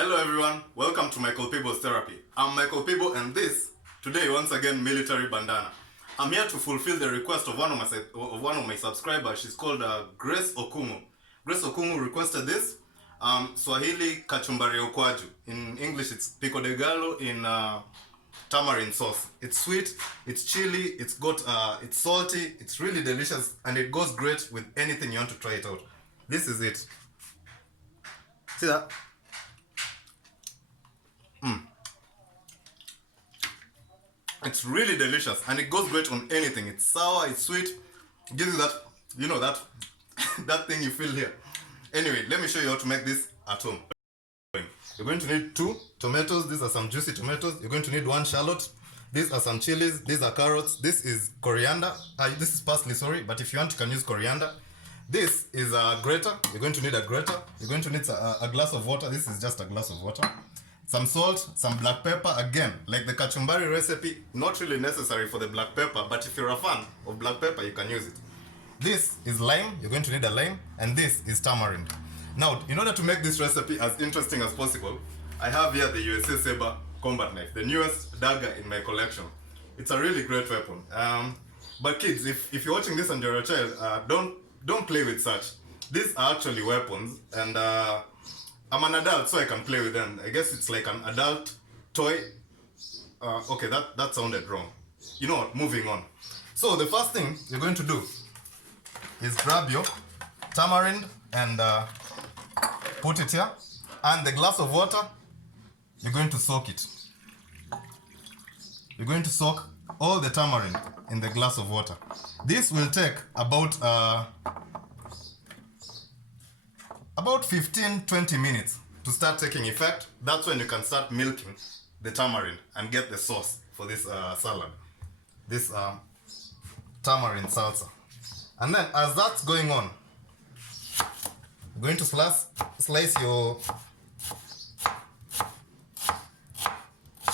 Hello everyone, welcome to Michael Peeble's Therapy. I'm Michael Peeble and this, today once again, military bandana. I'm here to fulfill the request of one of my subscribers. She's called Grace Okumu. Grace Okumu requested this, Swahili kachumbari ukwaju. In English it's pico de gallo in tamarind sauce. It's sweet, it's chili, it's salty, it's really delicious and it goes great with anything you want to try it out. This is it. See that? It's really delicious and it goes great on anything. It's sour, it's sweet, it gives you that, that that thing you feel here. Anyway, let me show you how to make this at home. You're going to need 2 tomatoes. These are some juicy tomatoes. You're going to need 1 shallot. These are some chilies. These are carrots. This is coriander. This is parsley, sorry, but if you want, you can use coriander. This is a grater. You're going to need a grater. You're going to need a glass of water. This is just a glass of water. Some salt, some black pepper. Again, like the kachumbari recipe, not really necessary for the black pepper, but if you're a fan of black pepper, you can use it. This is lime. You're going to need a lime. And this is tamarind. Now, in order to make this recipe as interesting as possible, I have here the USA Saber combat knife, the newest dagger in my collection. It's a really great weapon. But kids, if you're watching this and you're a child, don't play with such. These are actually weapons, and I'm an adult, so I can play with them. I guess it's like an adult toy. Okay, that sounded wrong. You know what? Moving on. So the first thing you're going to do is grab your tamarind and put it here. And the glass of water, you're going to soak it. You're going to soak all the tamarind in the glass of water. This will take about 15-20 minutes to start taking effect. That's when you can start milking the tamarind and get the sauce for this salad. This tamarind salsa. And then as that's going on, you're going to slice your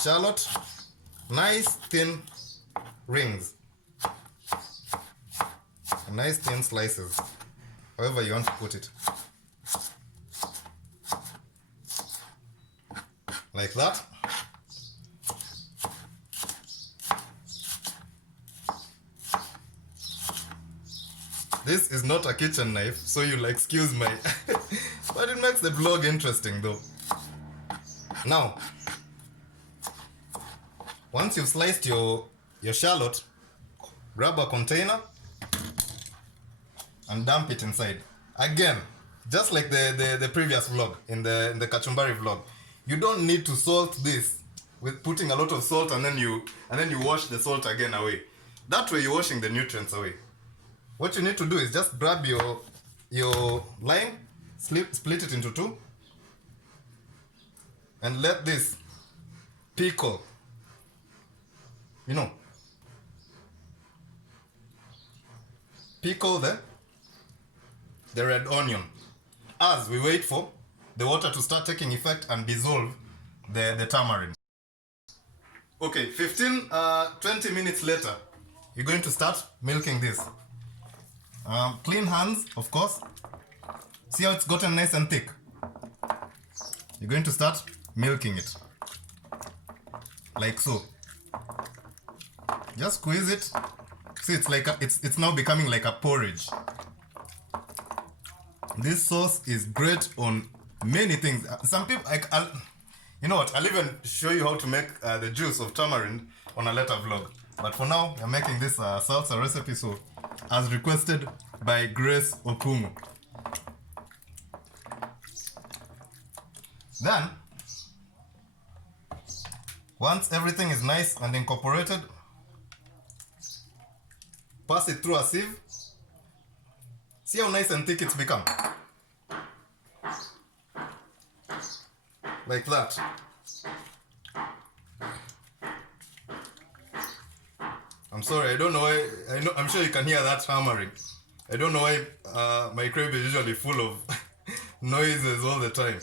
shallot, nice thin rings, nice thin slices, however you want to put it. Like that. This is not a kitchen knife, so you'll excuse my but it makes the vlog interesting though. Now, once you've sliced your shallot, grab a container and dump it inside. Again, just like the previous vlog, in the kachumbari vlog, you don't need to salt this with putting a lot of salt and then you wash the salt again away. That way you're washing the nutrients away. What you need to do is just grab your lime, split it into 2, and let this pickle, pickle the red onion as we wait for the water to start taking effect and dissolve the tamarind. Okay, 15-20 minutes later, you're going to start milking this. Clean hands, of course. See how it's gotten nice and thick? You're going to start milking it. Like so. Just squeeze it. See, it's now becoming like a porridge. This sauce is great on many things. Some people, you know what? I'll even show you how to make the juice of tamarind on a later vlog. But for now, I'm making this salsa recipe, so as requested by Grace Okumu. Then, once everything is nice and incorporated, pass it through a sieve. See how nice and thick it's become? Like that. I'm sorry, I don't know why. I'm sure you can hear that hammering. I don't know why my crib is usually full of noises all the time.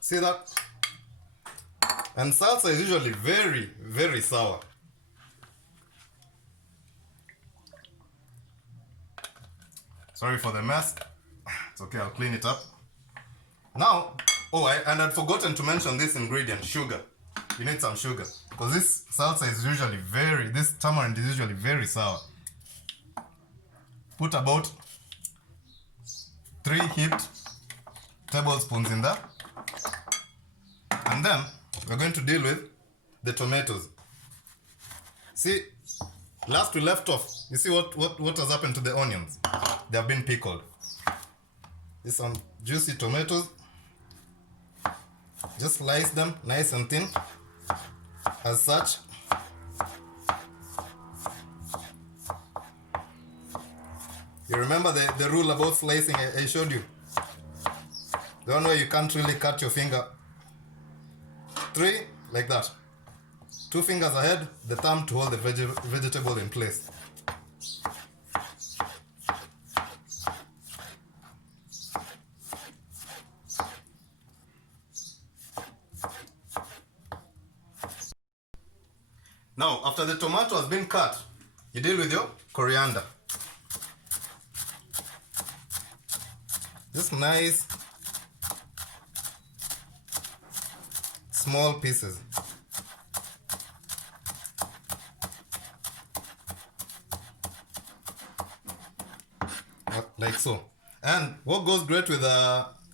See that? And salsa is usually very, very sour. Sorry for the mess. It's okay, I'll clean it up. Now, and I'd forgotten to mention this ingredient, sugar. You need some sugar. Because this salsa is usually this tamarind is usually very sour. Put about 3 heaped tablespoons in there. And then we're going to deal with the tomatoes. See, last we left off, you see what has happened to the onions? They have been pickled. These some juicy tomatoes. Just slice them nice and thin, as such. You remember the rule about slicing I showed you? The one where you can't really cut your finger. 3, like that. 2 fingers ahead, the thumb to hold the vegetable in place. Now, after the tomato has been cut, you deal with your coriander. Just nice, small pieces. Like so. And what goes great with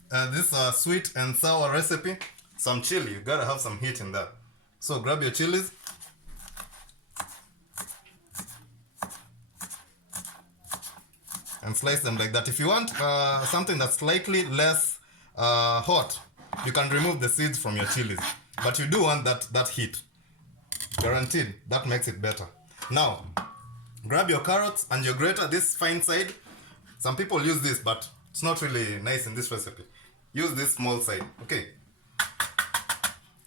this sweet and sour recipe? Some chili. You gotta have some heat in that. So grab your chilies. And slice them like that. If you want something that's slightly less hot, you can remove the seeds from your chilies. But you do want that heat. Guaranteed. That makes it better. Now, grab your carrots and your grater, this fine side. Some people use this, but it's not really nice in this recipe. Use this small side, okay?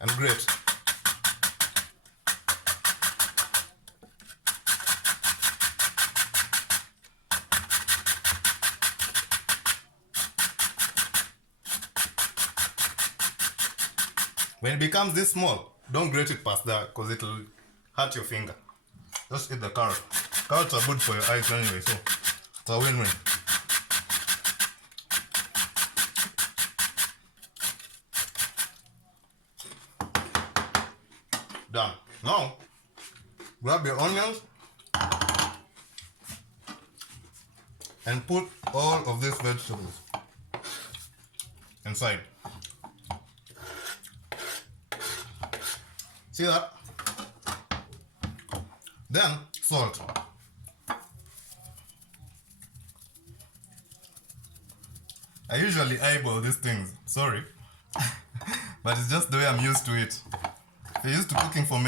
And grate. When it becomes this small, don't grate it past that because it'll hurt your finger. Just eat the carrot. Carrots are good for your eyes anyway, so it's a win-win. Done. Now, grab your onions and put all of these vegetables inside. See that? Then salt. I usually eyeball these things, sorry. But it's just the way I'm used to it. If you're used to cooking for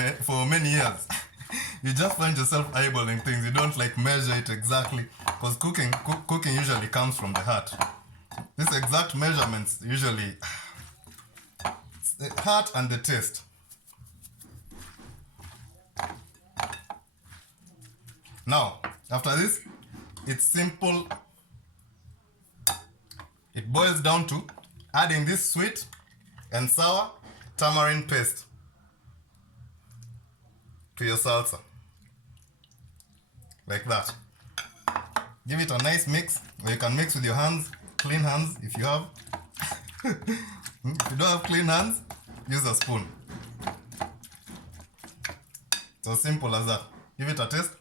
many years, you just find yourself eyeballing things. You don't like measure it exactly, because cooking usually comes from the heart. These exact measurements usually, it's the heart and the taste. Now, after this, it's simple. It boils down to adding this sweet and sour tamarind paste to your salsa. Like that. Give it a nice mix, or you can mix with your hands, clean hands if you have. If you don't have clean hands, use a spoon. It's as simple as that. Give it a taste.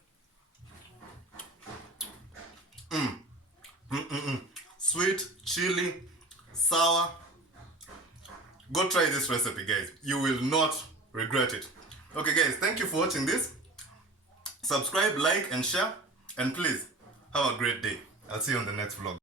Sweet, chili, sour. Go try this recipe, guys. You will not regret it. Okay, guys, thank you for watching this. Subscribe, like, and share. And please, have a great day. I'll see you on the next vlog.